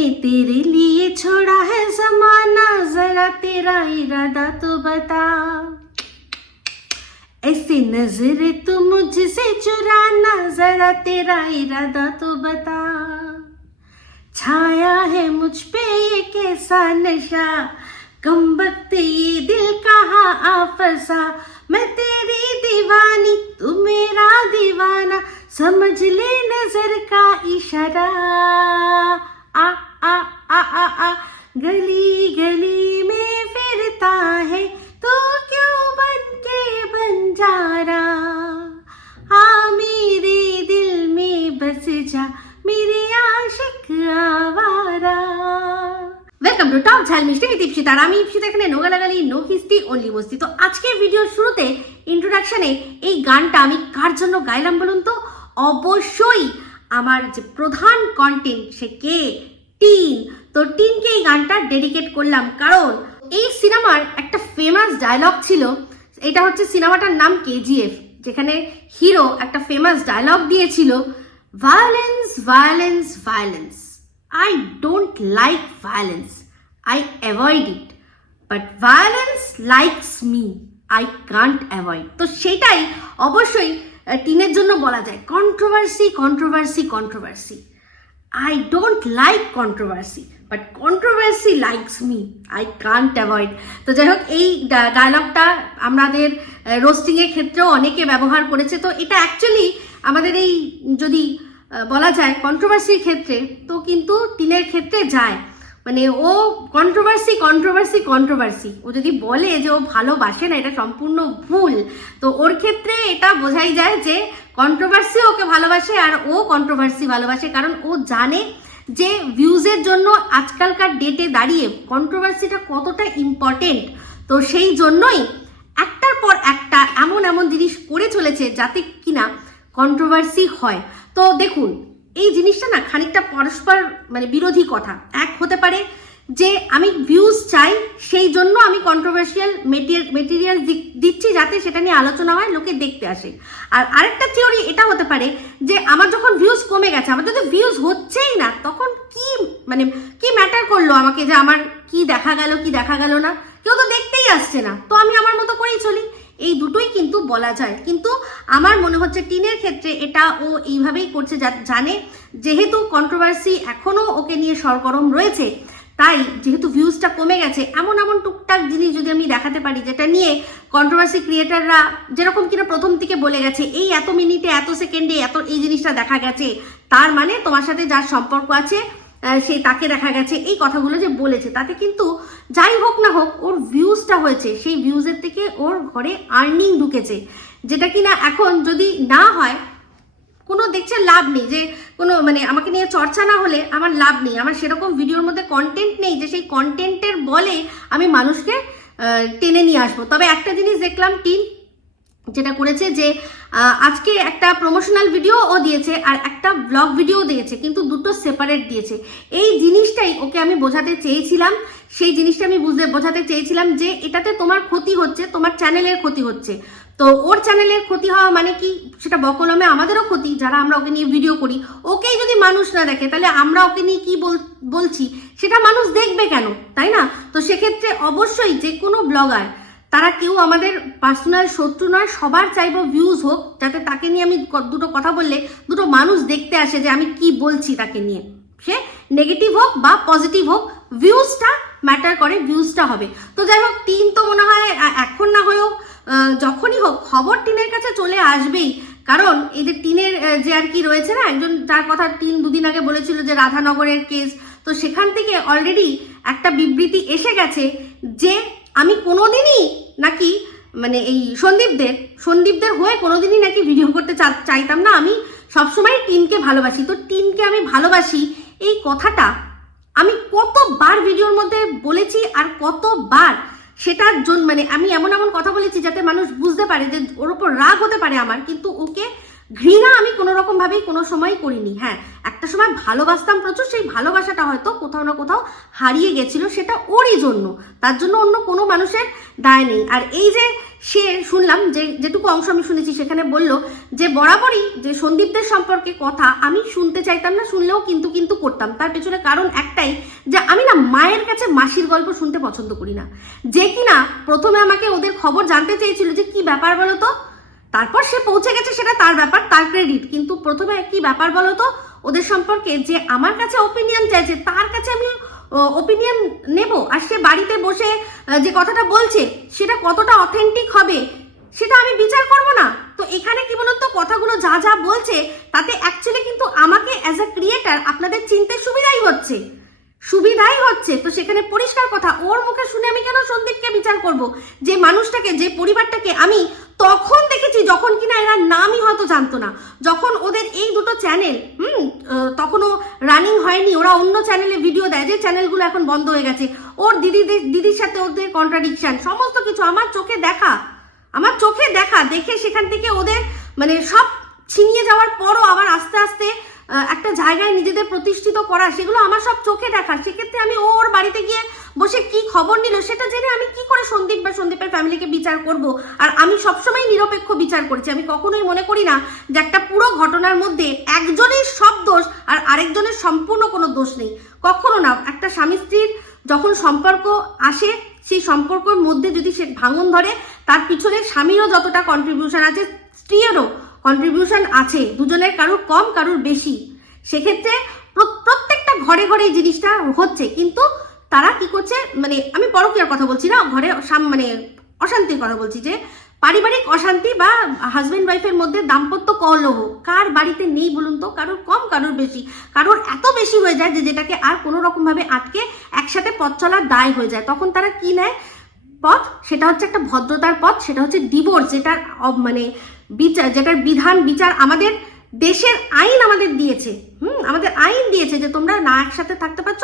मैंने तेरे लिए छोड़ा है जमाना, जरा तेरा इरादा तो बता। ऐसे नज़र तू मुझसे चुराना, जरा तेरा इरादा तो बता। छाया है मुझ पे ये कैसा नशा? कम वक्त ये दिल कहा आ फंसा? मैं तेरी दीवानी, तू मेरा दीवाना। समझ ले नज़र का इशारा। आ आ आ आ आ गली गली में फिरता है तो क्यों बन के बंजारा हाँ मेरे दिल में बस जा मेरे आशिक आवारा ওয়েলকাম টু টক ঝাল মিষ্টি উইথ ইপসিতা আর আমি ইপসিতা এখানে নোগালাগালি নো কিস্তি অনলি বস্তি তো আজকের ভিডিওর শুরুতে ইন্ট্রোডাকশনে এই গানটা আমি কার জন্য গাইলাম বলুন তো অবশ্যই আমার যে প্রধান কন্টেন্ট সে কে টিন। তো টিনকে এই গানটা ডেডিকেট করলাম কারণ এই সিনেমার একটা ফেমাস ডায়লগ ছিল। এটা হচ্ছে সিনেমাটার নাম কেজিএফ যেখানে হিরো একটা ফেমাস ডায়লগ দিয়েছিল violence violence violence I don't like violence I avoid it but violence likes me I can't avoid. তো সেটাই অবশ্যই টিনের জন্য বলা যায়। Controversy controversy controversy I don't like controversy, but controversy likes me. I can't avoid. তো যাই হোক এই ডায়লগটা আমাদের রোস্টিংয়ের ক্ষেত্রেও অনেকে ব্যবহার করেছে তো এটা অ্যাকচুয়ালি আমাদের এই যদি বলা যায় কন্ট্রোভার্সির ক্ষেত্রে তো কিন্তু টিনের ক্ষেত্রে যায় মানে ও কন্ট্রোভার্সি কন্ট্রোভার্সি কন্ট্রোভার্সি ও যদি বলে যে ও ভালোবাসে না, এটা সম্পূর্ণ ভুল, তো ওর ক্ষেত্রে এটা বোঝাই যায় যে কন্ট্রোভার্সি ওকে ভালোবাসে আর ও কন্ট্রোভার্সি ভালোবাসে, কারণ ও জানে যে ভিউজের জন্য আজকালকার ডেটে দাঁড়িয়ে কন্ট্রোভার্সিটা কতটা ইম্পর্টেন্ট তো সেই জন্যই একটার পর একটা এমন এমন জিনিস করে চলেছে যাতে কিনা কন্ট্রোভার্সি হয়। তো দেখুন এই জিনিসটা না খানিকটা পরস্পর মানে বিরোধী কথা। এক হতে পারে যে আমি ভিউজ চাই, সেই জন্য আমি কন্ট্রোভার্সিয়াল মেটেরিয়াল দিচ্ছি যাতে সেটা নিয়ে আলোচনা হয়, লোকে দেখতে আসে। আর আরেকটা থিওরি এটা হতে পারে যে আমার যখন ভিউজ কমে গেছে, আমার যদি ভিউজ হচ্ছেই না, তখন কি মানে কি ম্যাটার করল আমাকে যে আমার কি দেখা গেল, কি দেখা গেল না? কেউ তো দেখতেই আসছে না। তো আমি আমার মতো করেই চলি। এই দুটোই কিন্তু বলা যায়। কিন্তু আমার মনে হচ্ছে টিনের ক্ষেত্রে এটা ও এইভাবেই করছে জানে, যেহেতু কন্ট্রোভার্সি এখনও ওকে নিয়ে সরগরম রয়েছে, তাই যেহেতু ভিউজটা কমে গেছে, এমন এমন টুকটাক জিনিস যদি আমি দেখাতে পারি, যেটা নিয়ে কন্ট্রোভার্সি ক্রিয়েটাররা যেরকম কিনা প্রথম থেকে বলে গেছে, এই এত মিনিটে, এত সেকেন্ডে, এত এই জিনিসটা দেখা গেছে, তার মানে তোমার সাথে যার সম্পর্ক আছে সে তাকে দেখা গেছে, এই কথাগুলো যে বলেছে, তাতে কিন্তু যাই হোক না হোক, ওর ভিউজটা হয়েছে, সেই ভিউজের থেকে ওর ঘরে আর্নিং ঢুকেছে, যেটা কিনা এখন যদি না হয়, কোনো দেখছে লাভ নেই, যে কোনো মানে আমাকে নিয়ে চর্চা না হলে আমার লাভ নেই, আমার সেরকম ভিডিওর মধ্যে কন্টেন্ট নেই, যে সেই কন্টেন্টের বলে আমি মানুষকে টেনে নিয়ে আসব। তবে একটা জিনিস দেখলাম, টিন যেটা করেছে যে আজকে একটা প্রমোশনাল ভিডিও ও দিয়েছে আর একটা ব্লগ ভিডিও দিয়েছে, কিন্তু দুটো সেপারেট দিয়েছে। এই জিনিসটাই ওকে আমি বোঝাতে চেয়েছিলাম, সেই জিনিসটা আমি বুঝতে, বোঝাতে চেয়েছিলাম যে এটাতে তোমার ক্ষতি হচ্ছে, তোমার চ্যানেলের ক্ষতি হচ্ছে। তো ওর চ্যানেলের ক্ষতি হওয়া মানে কি? সেটা বকলমে আমাদেরও ক্ষতি, যারা আমরা ওকে নিয়ে ভিডিও করি। ওকেই যদি মানুষ না দেখে, তাহলে আমরা ওকে নিয়ে কি বল- বলছি? সেটা মানুষ দেখবে কেন? তাই না? তো সেক্ষেত্রে অবশ্যই যে কোনো ব্লগার তারা কেউ আমাদের পার্সোনাল শত্রু নয়, সবার চাইব ভিউজ হোক, যাতে তাকে নিয়ে আমি দুটো কথা বললে দুটো মানুষ দেখতে আসে যে আমি কি বলছি তাকে নিয়ে। সে নেগেটিভ হোক বা পজিটিভ হোক ভিউজটা ম্যাটার করে ভিউজটা হবে। তো যাই হোক টিন তো মনে হয় এখন না হয়েও যখনই হোক, খবর টিনের কাছে চলে আসবেই। কারণ এই যে টিনের যে আর কি রয়েছে না, একজন তার কথা টিন দুদিন আগে বলেছিল যে রাধানগরের কেস তো সেখান থেকে অলরেডি একটা বিবৃতি এসে গেছে যে আমি কোনোদিনই নাকি মানে এই সন্দীপদের সন্দীপদের হয়ে কোনোদিনই নাকি ভিডিও করতে চাইতাম না। আমি সবসময় টিনকে ভালোবাসি। তো টিনকে আমি ভালোবাসি। এই কথাটা আমি কতবার ভিডিওর মধ্যে বলেছি আর কতবার সেটার জন্য মানে আমি এমন এমন কথা বলেছি যাতে মানুষ বুঝতে পারে যে ওর ওপর রাগ হতে পারে আমার। কিন্তু ওকে ঘৃণা আমি কোনো রকম ভাবেই কোনো সময় করিনি। হ্যাঁ একটা সময় ভালোবাসতাম প্রচুর, সেই ভালোবাসাটা হয়তো কোথাও না কোথাও হারিয়ে গেছিল, সেটা ওরই জন্য। তার জন্য অন্য কোনো মানুষের দায় নেই। আর এই যে সে শুনলাম যে যেটুকু অংশ আমি শুনেছি, সেখানে বলল যে বরাবরই যে সন্দীপদের সম্পর্কে কথা আমি শুনতে চাইতাম না, শুনলেও কিন্তু কিন্তু করতাম। তার পেছনে কারণ একটাই যে আমি না মায়ের কাছে মাসির গল্প শুনতে পছন্দ করি না। যে কিনা প্রথমে আমাকে ওদের খবর জানতে চেয়েছিল যে কি ব্যাপার বলো তো তারপর সে পৌঁছে গেছে সেটা তার ব্যাপার, তার ক্রেডিট কিন্তু প্রথমে কি ব্যাপার বলো তো? ওদের সম্পর্কে যে আমার কাছে ওপিনিয়ন চাইছে তার কাছে আমি ওপিনিয়ন নেব, আর সে বাড়িতে বসে যে কথাটা বলছে, সেটা কতটা অথেন্টিক হবে, সেটা আমি বিচার করব না। তো এখানে কি বলতো কথাগুলো যা যা বলছে, তাতে অ্যাকচুয়ালি কিন্তু আমাকে অ্যাজ আ ক্রিয়েটার আপনাদের চিনতে সুবিধাই হচ্ছে। সুবিধাই হচ্ছে। তো সেখানে পরিষ্কার কথা, ওর মুখে শুনে আমি কেন সন্দীপকে বিচার করব? যে মানুষটাকে, যে পরিবারটাকে আমি তখন দেখেছি যখন কিনা এরা নামই হয়তো জানতো না। যখন ওদের এই দুটো চ্যানেল হুম তখনও রানিং হয়নি। ওরা অন্য চ্যানেলে ভিডিও দেয়, যে চ্যানেলগুলো এখন বন্ধ হয়ে গেছে। ওর দিদিদের দিদির সাথে ওদের কন্ট্রাডিকশান সমস্ত কিছু আমার চোখে দেখা। আমার চোখে দেখা, দেখে সেখান থেকে ওদের মানে সব ছিনিয়ে যাওয়ার পরও আবার আস্তে আস্তে একটা জায়গায় নিজেদের প্রতিষ্ঠিত করা, সেগুলো আমার সব চোখে দেখা। সেক্ষেত্রে আমি ওর বাড়িতে গিয়ে বসে কি খবর নিল, সেটা জেনে আমি কি করে সন্দীপ বা সন্দীপের ফ্যামিলিকে বিচার করব? আর আমি সবসময় নিরপেক্ষ বিচার করেছি। আমি কখনোই মনে করি না যে একটা পুরো ঘটনার মধ্যে একজনের সব দোষ আর আরেকজনের সম্পূর্ণ কোনো দোষ নেই। কখনো না। একটা স্বামী স্ত্রীর যখন সম্পর্ক আসে, সেই সম্পর্কের মধ্যে যদি সে ভাঙন ধরে, তার পিছনে স্বামীরও যতটা কন্ট্রিবিউশন আছে, স্ত্রীরও। কন্ট্রিবিউশন আছে, দুজনের কারুর কম, কারুর বেশি। সেক্ষেত্রে প্রত্যেকটা ঘরে ঘরে এই জিনিসটা হচ্ছে, কিন্তু তারা কি করছে মানে আমি পরকীয়ার কথা বলছি না, ঘরে মানে অশান্তির কথা বলছি যে, পারিবারিক অশান্তি বা হাজব্যান্ড ওয়াইফের মধ্যে দাম্পত্য কলহ, কার বাড়িতে নেই বলুন তো, কারোর কম, কারোর বেশি। কারোর এত বেশি হয়ে যায় যে যেটাকে আর কোনো রকম ভাবে আটকে একসাথে পথ চলার দায় হয়ে যায়। তখন তারা কি নেয় পথ? সেটা হচ্ছে একটা ভদ্রতার পথ, সেটা হচ্ছে ডিভোর্স অব- মানে বিচার, যেটার বিধান বিচার আমাদের দেশের আইন আমাদের দিয়েছে। হুম, আমাদের আইন দিয়েছে যে তোমরা না একসাথে থাকতে পারছ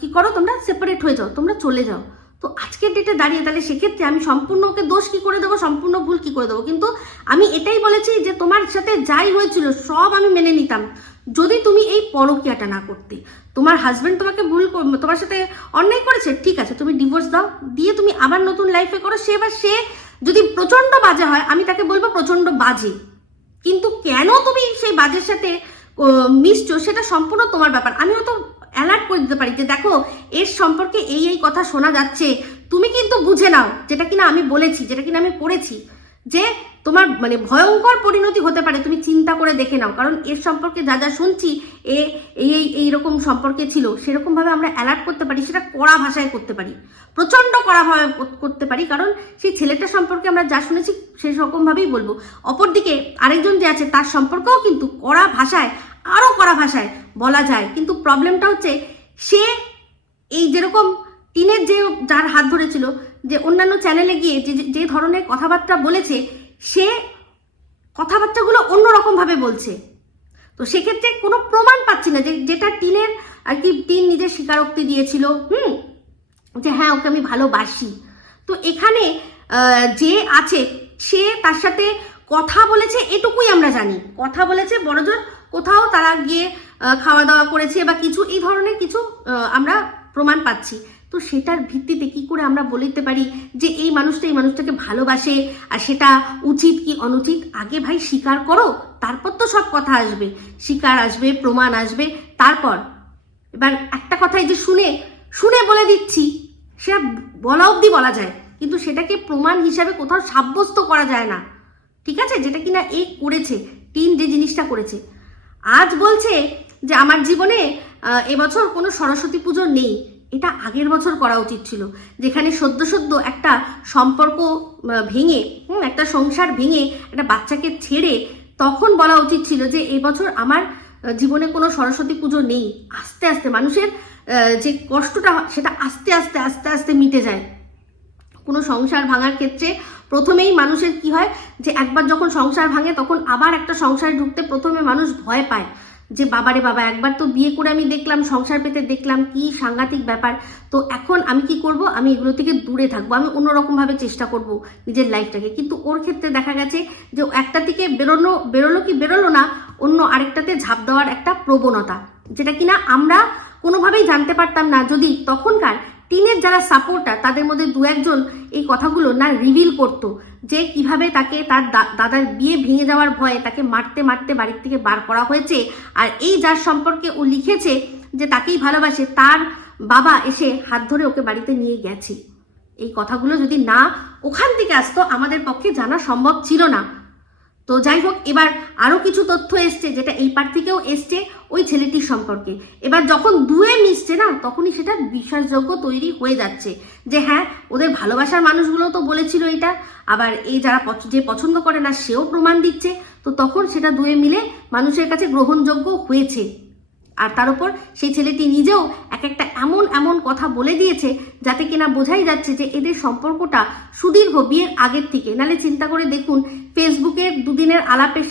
কি করো, তোমরা সেপারেট হয়ে যাও, তোমরা চলে যাও। তো আজকের ডেটে দাঁড়িয়ে তাহলে সেক্ষেত্রে আমি সম্পূর্ণ ওকে দোষ কি করে দেবো, সম্পূর্ণ ভুল কি করে দেবো? কিন্তু আমি এটাই বলেছি যে তোমার সাথে যাই হয়েছিল, সব আমি মেনে নিতাম। যদি তুমি এই পরকিয়াটা না করতে, তোমার হাজব্যান্ড তোমাকে ভুল তোমার সাথে অন্যায় করেছে, ঠিক আছে, তুমি ডিভোর্স দাও, দিয়ে তুমি আবার নতুন লাইফে করো, সে বা সে যদি প্রচণ্ড বাজে হয়, আমি তাকে বলব প্রচণ্ড বাজে। কিন্তু কেন তুমি সেই বাজের সাথে মিশছো সেটা সম্পূর্ণ তোমার ব্যাপার। আমি হয়তো অ্যালার্ট করে দিতে পারি যে দেখো, এর সম্পর্কে এই এই কথা শোনা যাচ্ছে। তুমি কিন্তু বুঝে নাও, যেটা কিনা আমি বলেছি, যেটা কিনা আমি করেছি, যে তোমার মানে ভয়ঙ্কর পরিণতি হতে পারে, তুমি চিন্তা করে দেখে নাও। কারণ এর সম্পর্কে যা যা শুনছি, এ, এই এই এইরকম সম্পর্কে ছিল, সেরকম ভাবে আমরা অ্যালার্ট করতে পারি, সেটা কড়া ভাষায় করতে পারি। প্রচণ্ড কড়া ভাবে করতে পারি, কারণ সেই ছেলেটা সম্পর্কে আমরা যা শুনেছি, সেই রকম ভাবেই বলব। অপরদিকে আরেকজন যে আছে, তার সম্পর্কেও কিন্তু কড়া ভাষায়, আরও কড়া ভাষায় বলা যায়। কিন্তু প্রবলেমটা হচ্ছে, সে এই যেরকম টিনের যে যার হাত ধরেছিল, যে অন্যান্য চ্যানেলে গিয়ে যে- যে ধরনের কথাবার্তা বলেছে সে কথাবার্তাগুলো অন্যরকম ভাবে বলছে। তো সেক্ষেত্রে কোনো প্রমাণ পাচ্ছি না যে যেটা টিনের আর কি টিন নিজের স্বীকারোক্তি দিয়েছিল, হুম? যে হ্যাঁ ওকে আমি ভালোবাসি। তো এখানে যে আছে, সে তার সাথে কথা বলেছে এটুকুই আমরা জানি। কথা বলেছে বড়জোর কোথাও তারা গিয়ে খাওয়া দাওয়া করেছে বা কিছু, এই ধরনের কিছু আমরা প্রমাণ পাচ্ছি। তো সেটার ভিত্তিতে কি করে আমরা বলতে পারি যে এই মানুষটা এই মানুষটাকে ভালোবাসে? আর সেটা উচিত কি অনুচিত? আগে ভাই স্বীকার করো, তারপর তো সব কথা আসবে। স্বীকার আসবে, প্রমাণ আসবে, তারপর। এবার একটা কথাই যে শুনে শুনে বলে দিচ্ছি, সেটা বলা অবধি বলা যায়, কিন্তু সেটাকে প্রমাণ হিসাবে কোথাও সাব্যস্ত করা যায় না। ঠিক আছে? যেটা কিনা এ করেছে টিন যে জিনিসটা করেছে। আজ বলছে যে আমার জীবনে এবছর কোনো সরস্বতী পুজো নেই। এটা আগের বছর করা উচিত ছিল। যেখানে সদ্য সদ্য একটা সম্পর্ক ভেঙে একটা সংসার ভেঙে, একটা বাচ্চাকে ছেড়ে তখন বলা উচিত ছিল যে এই বছর আমার জীবনে কোনো সরস্বতী পুজো নেই। আস্তে আস্তে মানুষের যে কষ্টটা সেটা আস্তে আস্তে আস্তে আস্তে মিটে যায়। কোনো সংসার ভাঙার ক্ষেত্রে প্রথমেই মানুষের কি হয় যে একবার যখন সংসার ভাঙে তখন আবার একটা সংসারে ঢুকতে প্রথমে মানুষ ভয় পায়। যে বাবারে বাবা, একবার তো বিয়ে করে আমি দেখলাম, সংসার পেতে দেখলাম, কি সাংঘাতিক ব্যাপার। তো এখন আমি কি করব? আমি এগুলো থেকে দূরে থাকব, আমি অন্যরকমভাবে চেষ্টা করব নিজের লাইফটাকে কিন্তু ওর ক্ষেত্রে দেখা গেছে যে একটা থেকে বেরোনো, বেরোলো কি বেরোলো না, অন্য আরেকটাতে ঝাঁপ দেওয়ার একটা প্রবণতা, যেটা কিনা আমরা কোনোভাবেই জানতে পারতাম না। যদি তখনকার টিনের যারা সাপোর্টার তাদের মধ্যে দু একজন এই কথাগুলো না রিভিল করতো যে কীভাবে তাকে তার দাদার বিয়ে ভেঙে যাওয়ার ভয়ে তাকে মারতে মারতে বাড়ির থেকে বার করা হয়েছে। আর এই যার সম্পর্কে ও লিখেছে যে তাকেই ভালোবাসে, তার বাবা এসে হাত ধরে ওকে বাড়িতে নিয়ে গেছে। এই কথাগুলো যদি না ওখান থেকে আসতো, আমাদের পক্ষে জানা সম্ভব ছিল না। তো যাই হোক এবার আরও কিছু তথ্য এসছে যেটা এই পার থেকেও এসছে ওই ছেলেটির সম্পর্কে। এবার যখন দুয়ে মিশছে না, তখনই সেটা বিশ্বাসযোগ্য তৈরি হয়ে যাচ্ছে। যে হ্যাঁ ওদের ভালোবাসার মানুষগুলো তো বলেছিল এটা, আবার এই যারা যে পছন্দ করে না, সেও প্রমাণ দিচ্ছে। তো তখন সেটা দুয়ে মিলে মানুষের কাছে গ্রহণযোগ্য হয়েছে। আর তার উপর সেই ছেলেটি নিজেও এক একটা এমন এমন কথা বলে দিয়েছে যাতে কিনা বোঝাই যাচ্ছে যে এদের সম্পর্কটা সুদীর্ঘ বিয়ের আগের থেকে। নালে চিন্তা করে দেখুন, ফেসবুকে দুদিনের আলাপে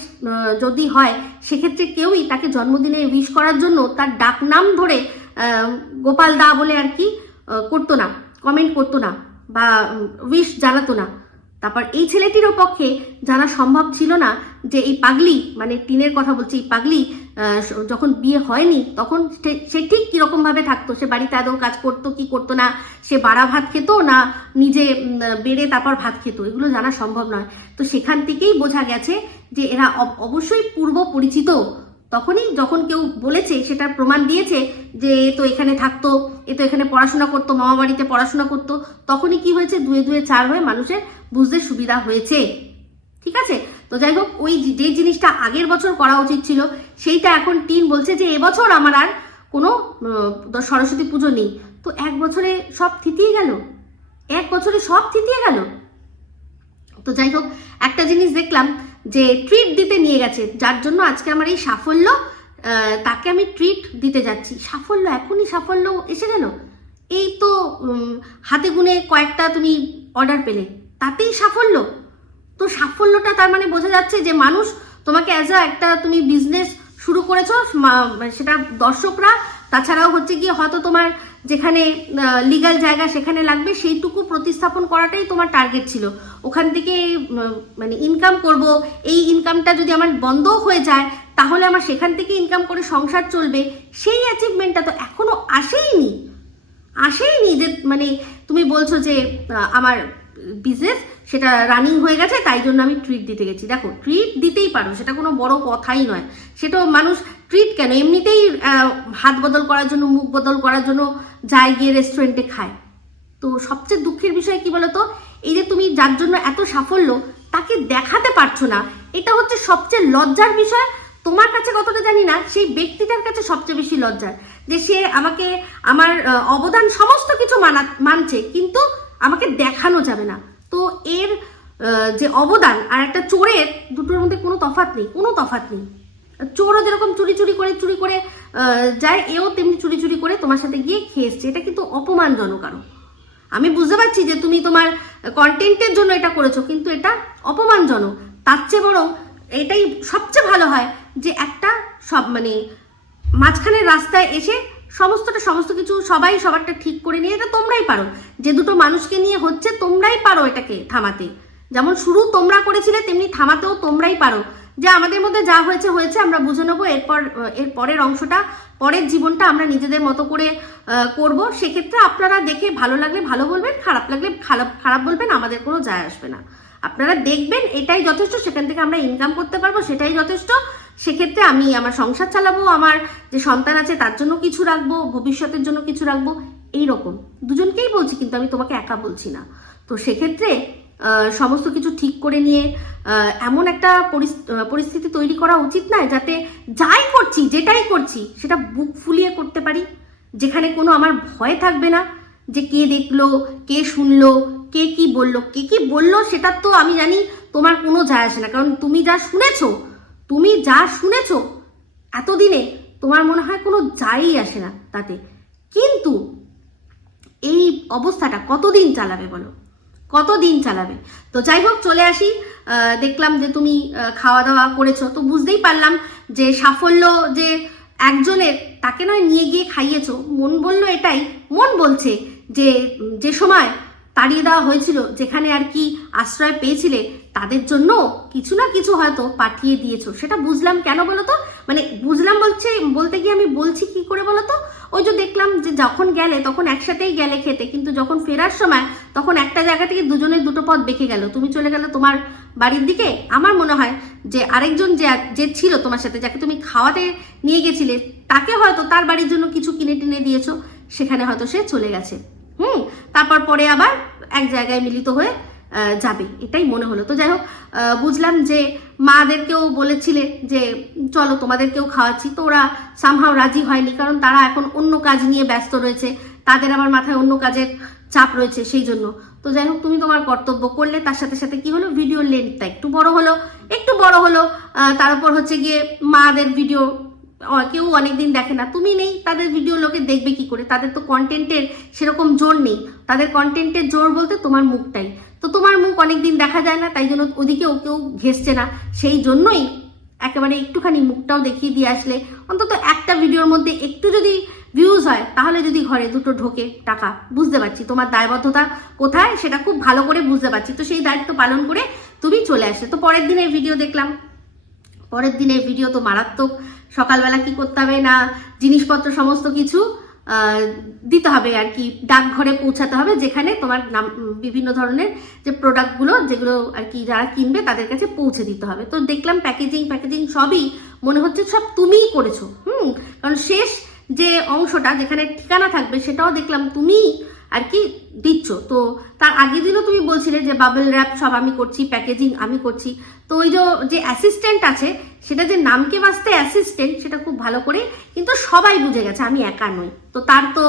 যদি হয়, সেক্ষেত্রে কেউই তাকে জন্মদিনে উইশ করার জন্য তার ডাক নাম ধরে গোপাল দা বলে আর কি করতো না কমেন্ট করতো না বা উইশ জানাতো না। তারপর এই ছেলেটিরও পক্ষে জানা সম্ভব ছিল না যে এই পাগলি মানে টিনের কথা বলছি, এই পাগলি যখন বিয়ে হয়নি, তখন সে- ঠিক কীরকম ভাবে থাকতো? সে বাড়িতে আদৌ কাজ করতো, কি করতো না? সে বাড়া ভাত খেত না নিজে বেড়ে তারপর ভাত খেত? এগুলো জানা সম্ভব নয়। তো সেখান থেকেই বোঝা গেছে যে এরা অব- অবশ্যই পূর্ব পরিচিত তখনই যখন কেউ বলেছে, সেটা প্রমাণ দিয়েছে যে এ তো এখানে থাকতো, এ তো এখানে পড়াশোনা করতো, মামা বাড়িতে পড়াশোনা করতো, তখনই কি হয়েছে? দুয়ে দুয়ে চার হয়ে মানুষের বুঝতে সুবিধা হয়েছে। ঠিক আছে? তো যাই হোক, ওই যে- জিনিসটা আগের বছর করা উচিত ছিল, সেইটা এখন টিন বলছে যে এবছর আমার আর কোনো সরস্বতী পুজো নেই। তো এক বছরে সব থিতিয়ে গেল? এক বছরে সব থিতিয়ে গেল? তো যাই হোক, একটা জিনিস দেখলাম যে ট্রিট দিতে নিয়ে গেছে, যার জন্য আজকে আমার এই সাফল্য তাকে আমি ট্রিট দিতে যাচ্ছি। সাফল্য, এখনই সাফল্য এসে গেল? এই তো হাতে গুনে কয়েকটা তুমি অর্ডার পেলে, তাতেই সাফল্য? তো সাফল্যটা তার মানে বোঝা যাচ্ছে যে মানুষ তোমাকে অ্যাজ আ একটা তুমি বিজনেস শুরু করেছ, মা- সেটা দর্শকরা, তাছাড়াও হচ্ছে গিয়ে হয়তো তোমার যেখানে লিগাল জায়গা সেখানে লাগবে, সেইটুকু প্রতিস্থাপন করাটাই তোমার টার্গেট ছিল। ওখান থেকে মানে ইনকাম করব, এই ইনকামটা যদি আমার বন্ধ হয়ে যায়, তাহলে আমার সেখান থেকে ইনকাম করে সংসার চলবে। সেই অ্যাচিভমেন্টটা তো এখনও আসেইনি। আসেইনি যে মানে তুমি বলছো যে আমার বিজনেস সেটা রানিং হয়ে গেছে, তাই জন্য আমি ট্রিট দিতে গেছি। দেখো ট্রিট দিতেই পারো, সেটা কোনো বড় কথাই নয়। সেটাও মানুষ ট্রিট কেন? এমনিতেই হাত বদল করার জন্য, মুখ বদল করার জন্য যায় গিয়ে রেস্টুরেন্টে খায়। তো সবচেয়ে দুঃখের বিষয় কি বলতো? এই যে তুমি যার জন্য এত সাফল্য, তাকে দেখাতে পারছ না, এটা হচ্ছে সবচেয়ে লজ্জার বিষয়। তোমার কাছে কতটা জানি না, সেই ব্যক্তিটার কাছে সবচেয়ে বেশি লজ্জার। যে সে আমাকে, আমার অবদান সমস্ত কিছু মানা, মানছে, কিন্তু আমাকে দেখানো যাবে না। তো এর যে অবদান আর একটা চোরের দুটোর মধ্যে কোনো তফাৎ নেই, কোনো তফাৎ নেই। চোরও যেরকম চুরি চুরি করে চুরি করে যায়, এও তেমনি চুরি চুরি করে তোমার সাথে গিয়ে খেয়ে এসছে এটা কিন্তু অপমানজনক আরও আমি বুঝতে পারছি যে তুমি তোমার কন্টেন্টের জন্য এটা করেছ, কিন্তু এটা অপমানজনক। তার চেয়ে বরং এটাই সবচেয়ে ভালো হয় যে একটা সব মানে মাঝখানের রাস্তায় এসে সমস্তটা, সমস্ত কিছু সবাই সবারটা ঠিক করে নিয়ে, এটা তোমরাই পারো। যে দুটো মানুষকে নিয়ে হচ্ছে, তোমরাই পারো এটাকে থামাতে। যেমন শুরু তোমরা করেছিলে, তেমনি থামাতেও তোমরাই পারো। যে আমাদের মধ্যে যা হয়েছে হয়েছে, আমরা বুঝে নেব, এরপর এর পরের অংশটা, পরের জীবনটা আমরা নিজেদের মতো করে করব। সেক্ষেত্রে আপনারা দেখে ভালো লাগলে ভালো বলবেন, খারাপ লাগলে খারাপ খারাপ বলবেন, আমাদের কোনো যায় আসবে না। আপনারা দেখবেন, এটাই যথেষ্ট, সেখান থেকে আমরা ইনকাম করতে পারব, সেটাই যথেষ্ট। সেক্ষেত্রে আমি আমার সংসার চালাবো, আমার যে সন্তান আছে তার জন্য কিছু রাখব, ভবিষ্যতের জন্য কিছু রাখব এই রকম দুজনকেই বলছি কিন্তু আমি তোমাকে একা বলছি না। তো সেক্ষেত্রে সমস্ত কিছু ঠিক করে নিয়ে এমন একটা পরিস- পরিস্থিতি তৈরি করা উচিত নয় যাতে যাই করছি, যেটাই করছি, সেটা বুক ফুলিয়ে করতে পারি, যেখানে কোনো আমার ভয় থাকবে না, যে কে দেখল, কে শুনলো, কে কি বলল, কে কি বলল সেটা তো আমি জানি তোমার কোনো যায় আসে না। কারণ তুমি যা শুনেছো তুমি যা শুনেছো, এতদিনে তোমার মনে হয় কোনো যাই আসে না তাতে। কিন্তু এই অবস্থাটা কতদিন চালাবে বলো? কত দিন চালাবে? তো যাই হোক, চলে আসি। দেখলাম যে তুমি খাওয়া দাওয়া করেছ। তো বুঝতেই পারলাম যে সাফল্য যে একজনের, তাকে নয় নিয়ে গিয়ে খাইয়েছো। মন বলল এটাই। মন বলছে যে যে সময় তাড়িয়ে দেওয়া হয়েছিল যেখানে আর কি আশ্রয় পেয়েছিলে, তাদের জন্য কিছু না কিছু হয়তো পাঠিয়ে দিয়েছ। সেটা বুঝলাম কেন বলো তো মানে বুঝলাম বলছে, বলতে গিয়ে আমি বলছি কি করে বলো তো ওই যে দেখলাম যে যখন গেলে তখন একসাথেই গেলে খেতে, কিন্তু যখন ফেরার সময় তখন একটা জায়গা থেকে দুজনের দুটো পথ বেঁকে গেল। তুমি চলে গেলে তোমার বাড়ির দিকে? আমার মনে হয় যে আরেকজন যে যে ছিল তোমার সাথে, যাকে তুমি খাওয়াতে নিয়ে গেছিলে, তাকে হয়তো তার বাড়ির জন্য কিছু কিনে টিনে দিয়েছ, সেখানে হয়তো সে চলে গেছে। তারপর পরে আবার এক জায়গায় মিলিত হয়ে যাবে। এটাই মনে হলো। তো যাই হোক বুঝলাম যে মাদেরকেও বলেছিলে যে, চলো তোমাদেরকেও খাওয়াচ্ছি। তো ওরা সামহাও রাজি হয়নি, কারণ তারা এখন অন্য কাজ নিয়ে ব্যস্ত রয়েছে। তাদের আবার মাথায় অন্য কাজের চাপ রয়েছে সেই জন্য। তো যাই হোক, তুমি তোমার কর্তব্য করলে। তার সাথে সাথে কি হলো? ভিডিও লেন্থটা একটু বড় হলো। একটু বড় হলো তার উপর হচ্ছে গিয়ে মাদের ভিডিও কেউ অনেকদিন দেখে না। তুমি নেই, তাদের ভিডিও লোকে দেখবে কি করে? তাদের তো কন্টেন্টের সেরকম জোর নেই। তাদের কন্টেন্টের জোর বলতে তোমার মুখটাই। তো তোমার মুখ অনেকদিন দেখা যায় না, তাই জন্য ওদিকেও কেউ ঘেসছে না। সেই জন্যই একেবারে একটুখানি মুখটাও দেখিয়ে দিয়ে আসলে অন্তত একটা ভিডিওর মধ্যে একটু যদি ভিউজ হয়, তাহলে যদি ঘরে দুটো ঢোকে টাকা। বুঝতে পারছি, তোমার দায়বদ্ধতা কোথায় সেটা খুব ভালো করে বুঝতে পারছি। তো সেই দায়িত্ব পালন করে তুমি চলে আসলে। তো পরের দিনের ভিডিও দেখলাম। পরের দিনের ভিডিও তো মারাত্মক। সকালবেলা কি করতে হবে না জিনিসপত্র সমস্ত কিছু দিতে হবে আর কি, ডাকঘরে পৌঁছাতে হবে যেখানে তোমার নাম বিভিন্ন ধরনের যে প্রোডাক্টগুলো যেগুলো আর কি যারা কিনবে তাদের কাছে পৌঁছে দিতে হবে। তো দেখলাম প্যাকেজিং প্যাকেজিং সবই মনে হচ্ছে সব তুমিই করেছ। হুম, কারণ শেষ যে অংশটা যেখানে ঠিকানা থাকবে সেটাও দেখলাম তুমিই আর কি দিচ্ছ? তো তার আগের দিনও তুমি বলছিলে যে বাবল র্যাপ সব আমি করছি প্যাকেজিং আমি করছি। তো ওই যে অ্যাসিস্ট্যান্ট আছে, সেটা যে নামকে বাঁচতে অ্যাসিস্ট্যান্ট সেটা খুব ভালো করে কিন্তু সবাই বুঝে গেছে, আমি একা নই। তো তার তো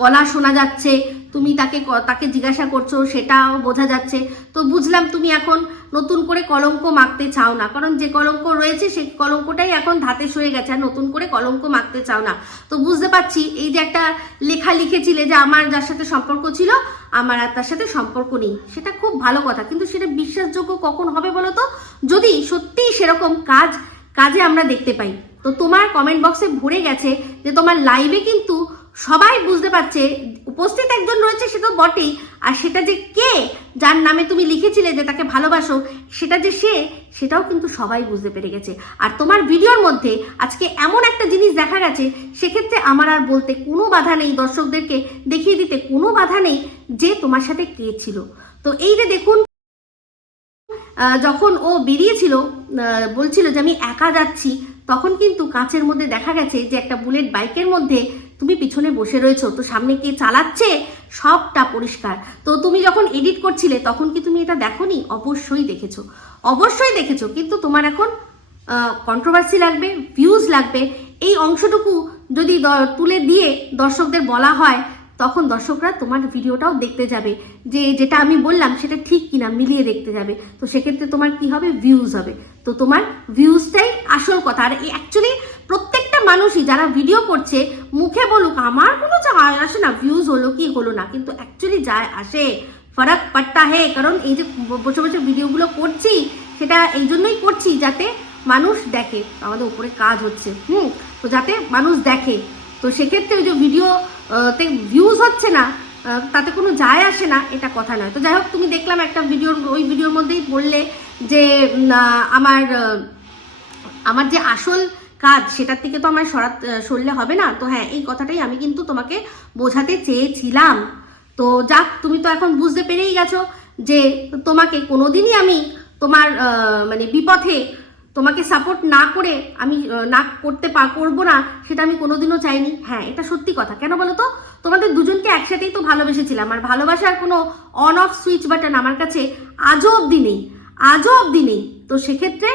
গলা শোনা যাচ্ছে, তুমি তাকে তাকে জিজ্ঞাসা করছ, সেটাও বোঝা যাচ্ছে। তো বুঝলাম তুমি এখন নতুন করে কলঙ্ক মাখতে চাও না। কারণ যে কলঙ্ক রয়েছে, সেই কলঙ্কটাই এখন ধাতে সয়ে গেছে, আর নতুন করে কলঙ্ক মাখতে চাও না। তো বুঝতে পারছি, এই যে একটা লেখা লিখেছিলে যে আমার যার সাথে সম্পর্ক ছিল, আমার আর তার সাথে সম্পর্ক নেই। সেটা খুব ভালো কথা, কিন্তু সেটা বিশ্বাসযোগ্য কখন হবে বলো তো? যদি সত্যিই সেরকম কাজ, কাজে আমরা দেখতে পাই। তো তোমার কমেন্ট বক্সে ভরে গেছে যে তোমার লাইভে কিন্তু সবাই বুঝতে পারছে, উপস্থিত একজন রয়েছে সে তো বটেই, আর সেটা যে কে, যার নামে তুমি লিখেছিলে যে তাকে ভালোবাসো, সেটা যে সে, সেটাও কিন্তু সবাই বুঝতে পেরে গেছে। আর তোমার ভিডিওর মধ্যে আজকে এমন একটা জিনিস দেখা গেছে, সেক্ষেত্রে আমার আর বলতে কোনো বাধা নেই দর্শকদেরকে, দেখিয়ে দিতে কোনো বাধা নেই যে তোমার সাথে কে ছিল। তো এই যে দেখুন যখন ও বেরিয়েছিল বলছিল যে আমি একা যাচ্ছি, তখন কিন্তু কাঁচের মধ্যে দেখা গেছে যে একটা বুলেট বাইকের মধ্যে তুমি পিছনে বসে রয়েছো, তো সামনে কে চালাচ্ছে? সবটা পরিষ্কার। তো তুমি যখন এডিট করছিলে, তখন কি তুমি এটা দেখোনি? অবশ্যই দেখেছ। অবশ্যই দেখেছ, কিন্তু তোমার এখন কন্ট্রোভার্সি লাগবে ভিউজ লাগবে। এই অংশটুকু যদি তুলে দিয়ে দর্শকদের বলা হয়, তখন দর্শকরা তোমার ভিডিওটাও দেখতে যাবে। যে, যেটা আমি বললাম, সেটা ঠিক কিনা মিলিয়ে দেখতে যাবে। তো সেক্ষেত্রে তোমার কি হবে? ভিউজ হবে। তো তোমার ভিউজটাই আসল কথা। আর অ্যাকচুয়ালি প্রত্যেকটা মানুষই যারা ভিডিও করছে, মুখে বলুক, আমার কোনো যায় আসে না ভিউজ হলো কি হলো না, কিন্তু অ্যাকচুয়ালি যায় আসে। ফারাক পাট্টা হে, কারণ এই যে বসে বসে ভিডিওগুলো করছি, সেটা এই জন্যই করছি যাতে মানুষ দেখে, আমাদের উপরে কাজ হচ্ছে, হুম? তো যাতে মানুষ দেখে। তো সেক্ষেত্রে ওই যে ভিডিও তে ভিউজ হচ্ছে না তাতে কোনো যায় আসে না, এটা কথা নয়। তো যাই হোক, তুমি দেখলাম একটা ভিডিওর ওই ভিডিওর মধ্যেই বললে যে আমার আমার যে আসল কাজ, সেটার থেকে তো আমার সরাত সরলে হবে না। তো হ্যাঁ এই কথাটাই আমি কিন্তু তোমাকে বোঝাতে চেয়েছিলাম। তো যাক, তুমি তো এখন বুঝতে পেরেই গেছো যে তোমাকে কোনোদিনই আমি তোমার মানে বিপথে তোমাকে সাপোর্ট না করে আমি না করতে পা, করব না, সেটা আমি কোনোদিনও চাইনি। হ্যাঁ এটা সত্যি কথা। কেন বলো তো? তোমাদের দুজনকে একসাথেই তো ভালোবেসেছিলাম। আর ভালোবাসার কোনো অন অফ সুইচ বাটন আমার কাছে আজও অবধি নেই। আজও অবধি নেই। তো সেক্ষেত্রে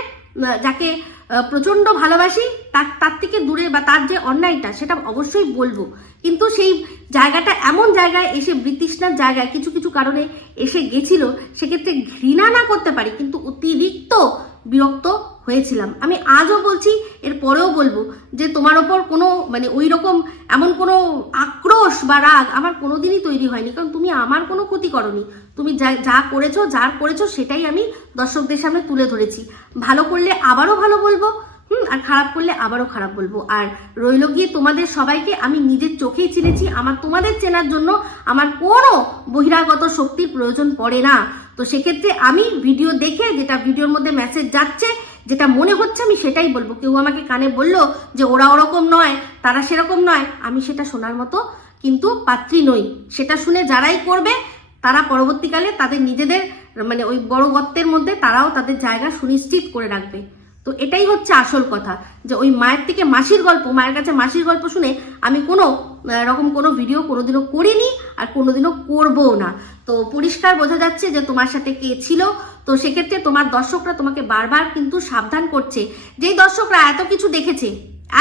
যাকে প্রচণ্ড ভালোবাসি, তার তার থেকে দূরে বা তার যে অন্যায়টা, সেটা অবশ্যই বলব। কিন্তু সেই জায়গাটা এমন জায়গায় এসে, বৃতৃষ্ণার জায়গায় কিছু কিছু কারণে এসে গেছিল, সেক্ষেত্রে ঘৃণা না করতে পারি, কিন্তু অতিরিক্ত বিরক্ত হয়েছিলাম। আমি আজও বলছি এর পরেও বলব যে তোমার ওপর কোনো মানে ওই রকম এমন কোনো আক্রোশ বা রাগ আমার কোনোদিনই তৈরি হয়নি। কারণ তুমি আমার কোনো ক্ষতি করনি। তুমি যা যা করেছ, যার করেছ সেটাই আমি দর্শকদের সামনে তুলে ধরেছি। ভালো করলে আবারও ভালো বলব, হুম, আর খারাপ করলে আবারও খারাপ বলব। আর রইল গিয়ে তোমাদের সবাইকে আমি নিজের চোখেই চিনেছি। আমার তোমাদের চেনার জন্য আমার কোনো বহিরাগত শক্তির প্রয়োজন পড়ে না। তো সেক্ষেত্রে আমি ভিডিও দেখে যেটা ভিডিওর মধ্যে মেসেজ যাচ্ছে, যেটা মনে হচ্ছে আমি সেটাই বলব। কেউ আমাকে কানে বলল যে ওরা ওরকম নয়, তারা সেরকম নয়, আমি সেটা শোনার মতো কিন্তু পাত্রী নই। সেটা শুনে যারাই করবে, তারা পরবর্তীকালে তাদের নিজেদের মানে ওই বড় গর্তের মধ্যে তারাও তাদের জায়গা সুনিশ্চিত করে রাখবে। তো এটাই হচ্ছে আসল কথা, যে ওই মায়ের থেকে মাসির গল্প, মায়ের কাছে মাসির গল্প শুনে আমি কোনো রকম কোনো ভিডিও কোনোদিনও করিনি আর কোনোদিনও করবও না। তো পরিষ্কার বোঝা যাচ্ছে যে তোমার সাথে কে ছিল। তো সেক্ষেত্রে তোমার দর্শকরা তোমাকে বারবার কিন্তু সাবধান করছে। যেই দর্শকরা এত কিছু দেখেছে,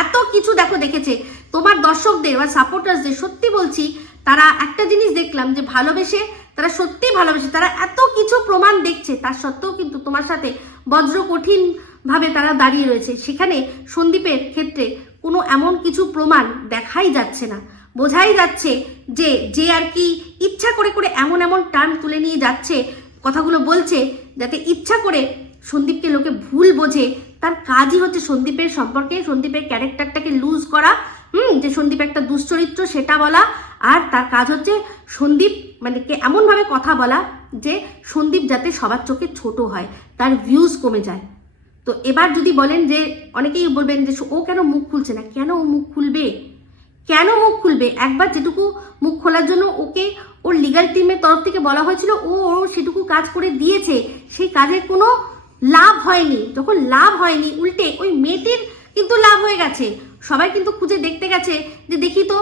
এত কিছু দেখো দেখেছে, তোমার দর্শকদের বা সাপোর্টার্সদের সত্যি বলছি, তারা একটা জিনিস দেখলাম যে ভালোবেসে, তারা সত্যি ভালোবেসে, তারা এত কিছু প্রমাণ দেখছে, তার সত্ত্বেও কিন্তু তোমার সাথে বজ্র কঠিন ভাবে তারা দাঁড়িয়ে রয়েছে। সেখানে সন্দীপের ক্ষেত্রে কোনো এমন কিছু প্রমাণ দেখাই যাচ্ছে না। বোঝাই যাচ্ছে যে যে আর কি ইচ্ছা করে করে এমন এমন টার্ম তুলে নিয়ে যাচ্ছে, কথাগুলো বলছে, যাতে ইচ্ছা করে সন্দীপকে লোকে ভুল বোঝে, তার কাজই হচ্ছে সন্দীপের সম্পর্কে, সন্দীপের ক্যারেক্টারটাকে লুজ করা, হুম, যে সন্দীপ একটা দুশ্চরিত্র, সেটা বলা, আর তার কাজ হচ্ছে সন্দীপ মানে কে এমনভাবে কথা বলা যে সন্দীপ যাতে সবার চোখে ছোট হয়, তার ভিউজ কমে যায়। তো এবার যদি বলেন যে অনেকেই বলবেন যে ও কেন মুখ খুলছে না, কেন ও মুখ খুলবে? কেন মুখ খুলবে? একবার যেটুকু মুখ খোলার জন্য ওকে ওর লিগাল টিমের তরফ থেকে বলা হয়েছিল, ও সেটুকু কাজ করে দিয়েছে। সেই কাজের কোনো লাভ হয়নি। যখন লাভ হয়নি, উল্টে ওই মেয়েটির কিন্তু লাভ হয়ে গেছে। সবাই কিন্তু খুঁজে দেখতে গেছে যে দেখি তো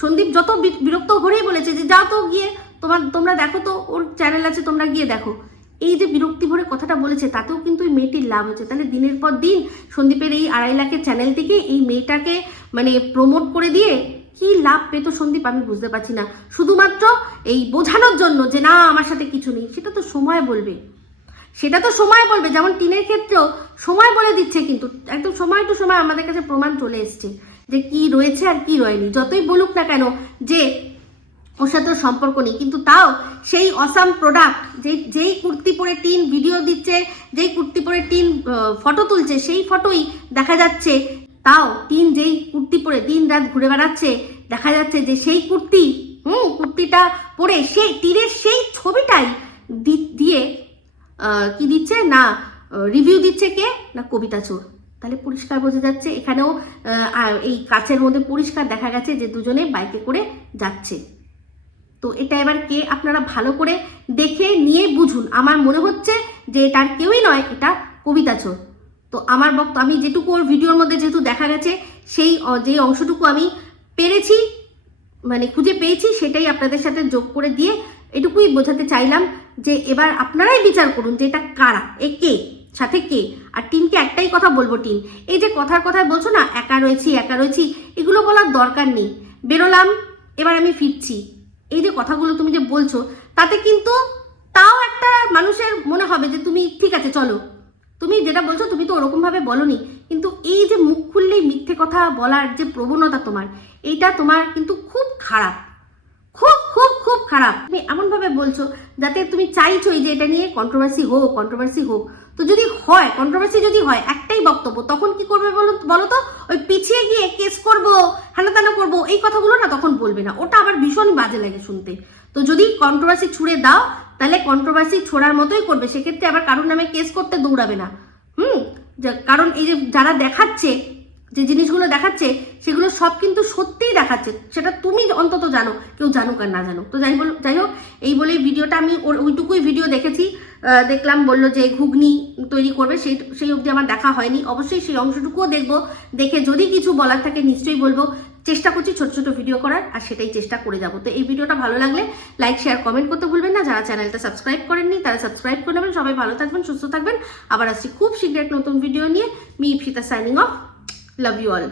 সন্দীপ যত বিরক্ত হরেই বলেছে যে যাও তো গিয়ে তোমার, তোমরা দেখো তো, ওর চ্যানেল আছে, তোমরা গিয়ে দেখো। এই যে বিরক্তি ভরে কথাটা বলেছে, তাতেও কিন্তু ওই মেয়েটির লাভ হচ্ছে। তাহলে দিনের পর দিন সন্দীপের এই আড়াই লাখের চ্যানেল থেকে এই মেয়েটাকে মানে প্রমোট করে দিয়ে কি লাভ পেত সন্দীপ আমি বুঝতে পারছি না। শুধুমাত্র এই বোঝানোর জন্য যে না, আমার সাথে কিছু নেই, সেটা তো সময় বলবে। সেটা তো সময় বলবে, যেমন টিনের ক্ষেত্রেও সময় বলে দিচ্ছে কিন্তু, একদম সময় টু সময় আমাদের কাছে প্রমাণ চলে এসছে যে কি রয়েছে আর কি রয়নি। যতই বলুক না কেন যে ওর সাথে সম্পর্ক নেই। কিন্তু তাও সেই অসাম প্রোডাক্ট যেই যেই কুর্তি পরে টিন ভিডিও দিচ্ছে, যেই কুর্তি পরে টিন ফটো তুলছে, সেই ফটোই দেখা যাচ্ছে। তাও টিন যেই কুর্তি পরে দিন রাত ঘুরে বেড়াচ্ছে, দেখা যাচ্ছে যে সেই কুর্তি, হুম, কুর্তিটা পরে সেই, টিনের সেই ছবিটাই দিয়ে কি দিচ্ছে না রিভিউ দিচ্ছে কে? না কবিতা চোর। তাহলে পরিষ্কার বোঝা যাচ্ছে, এখানেও এই কাছের মধ্যে পরিষ্কার দেখা গেছে যে দুজনে বাইকে করে যাচ্ছে। তো এটা এবার কে আপনারা ভালো করে দেখে নিয়ে বুঝুন। আমার মনে হচ্ছে যে এটা আর কেউই নয়, এটা কবিতা চোর। তো আমার বক্ত, আমি যেটুকু ওর ভিডিওর মধ্যে যেহেতু দেখা গেছে, সেই যে অংশটুকু আমি পেরেছি মানে খুঁজে পেয়েছি, সেটাই আপনাদের সাথে যোগ করে দিয়ে এটুকুই বোঝাতে চাইলাম যে এবার আপনারাই বিচার করুন যে এটা কারা, এ কে, সাথে কে, আর টিনকে একটাই কথা বলব টিন এই যে কথার কথায় বলছো না, একা রয়েছি একা রয়েছি, এগুলো বলার দরকার নেই। বেরোলাম, এবার আমি ফিরছি। এই যে কথাগুলো তুমি যে বলছো, তাতে কিন্তু তাও একটা মানুষের মনে হবে যে তুমি ঠিক আছে, চলো। তুমি যেটা বলছো তুমি তো ওরকমভাবে বলনি, কিন্তু এই যে মুখ খুললেই মিথ্যে কথা বলার যে প্রবণতা তোমার, এইটা তোমার কিন্তু খুব খারাপ। খুব খুব খুব খারাপ। তুমি এমনভাবে বলছো যাতে তুমি চাইছোই যে এটা নিয়ে কন্ট্রোভার্সি হোক কন্ট্রোভার্সি হোক। তো যদি হয় কন্ট্রোভার্সি যদি হয়, একটাই বক্তব্য, তখন কি করবে বলো বলো তো ওই পিছিয়ে গিয়ে কেস করব হেনা তেনা করব, এই কথাগুলো না তখন বলবে না। ওটা আবার ভীষণ বাজে লাগে শুনতে। তো যদি কন্ট্রোভার্সি ছুড়ে দাও, তাহলে কন্ট্রোভার্সি ছোড়ার মতোই করবে। সেক্ষেত্রে আবার কারোর নামে কেস করতে দৌড়াবে না। হুম? কারণ এই যে যারা দেখাচ্ছে যে জিনিসগুলো দেখাচ্ছে, সেগুলো সব কিন্তু সত্যিই দেখাচ্ছে। সেটা তুমি অন্তত জানো, কেউ জানুক আর না জানুক। তো যাই বল যাই হোক, এই বলে ভিডিওটা আমি ওর ওইটুকুই ভিডিও দেখেছি। দেখলাম বলল যে ঘুগনি তৈরি করবে, সেই সেই অবধি আমার দেখা হয়নি। অবশ্যই সেই অংশটুকুও দেখব। দেখে যদি কিছু বলার থাকে নিশ্চয়ই বলব। চেষ্টা করছি ছোট ছোট ভিডিও করার, আর সেটাই চেষ্টা করে যাব। তো এই ভিডিওটা ভালো লাগলে লাইক শেয়ার কমেন্ট করতে ভুলবেন না। যারা চ্যানেলটা সাবস্ক্রাইব করেননি, তারা সাবস্ক্রাইব করে নেবেন। সবাই ভালো থাকবেন, সুস্থ থাকবেন। আবার আসছি খুব শীঘ্র নতুন ভিডিও নিয়ে। Me Fita signing off Love you all.